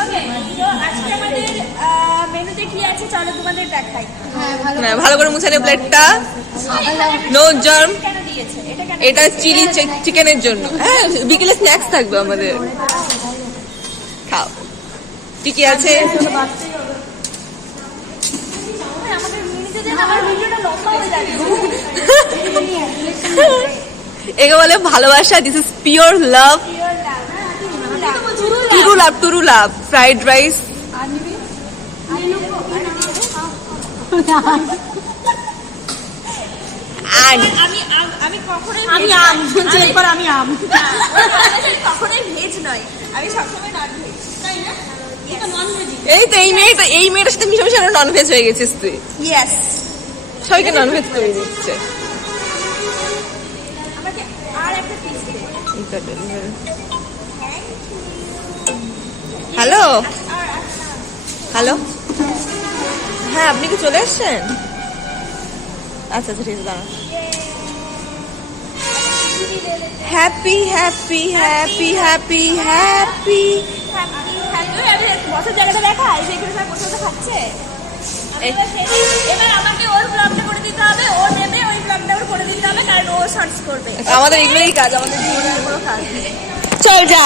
ওকে, তো আজকে আমাদের মেনুতে কি আছে চলো তোমাদের দেখাই। ভালো করে মুছে নে প্লেটটা। No germ. কেন দিয়েছে এটা? কেন এটা চিলি চিকেনের জন্য। হ্যাঁ, বিকেলে স্ন্যাক্স থাকবে আমাদের। খাও। কি কি আছে? আমাদের মেনুতে যেন আমার ভিডিওটা লম্বা হয়ে যাবে। একে বলে ভালোবাসা। This is pure love. True love. Fried rice. আমি কখনোই কখনোই ভেজ নয়, আমি সবসময় নন ভেজ, তাই না? এই মেয়েটার সাথে মিশে মিশে নন ভেজ হয়ে গেছিস তুই। ইয়েস, সবাইকে নন ভেজ করে দিচ্ছে। আমাকে আর একটা পিস দে। হ্যালো হ্যালো, হ্যাঁ আপনি কি চলে এসছেন? আচ্ছা আচ্ছা, ঠিক আছে, দাঁড়ান। Happy happy happy happy happy. বসার জায়গাটা দেখা, এই যে এখানে সব বসে বসে খাচ্ছে। এবার আমাকে ওর ব্লগটা করে দিতে হবে, ও নেবে ওই ব্লগটা ওর করে দিতে হবে, কারণ ও সার্চ করবে। আমাদের এগুলোই কাজ, আমাদের জীবনের কোনো কাজ নেই। চল যা।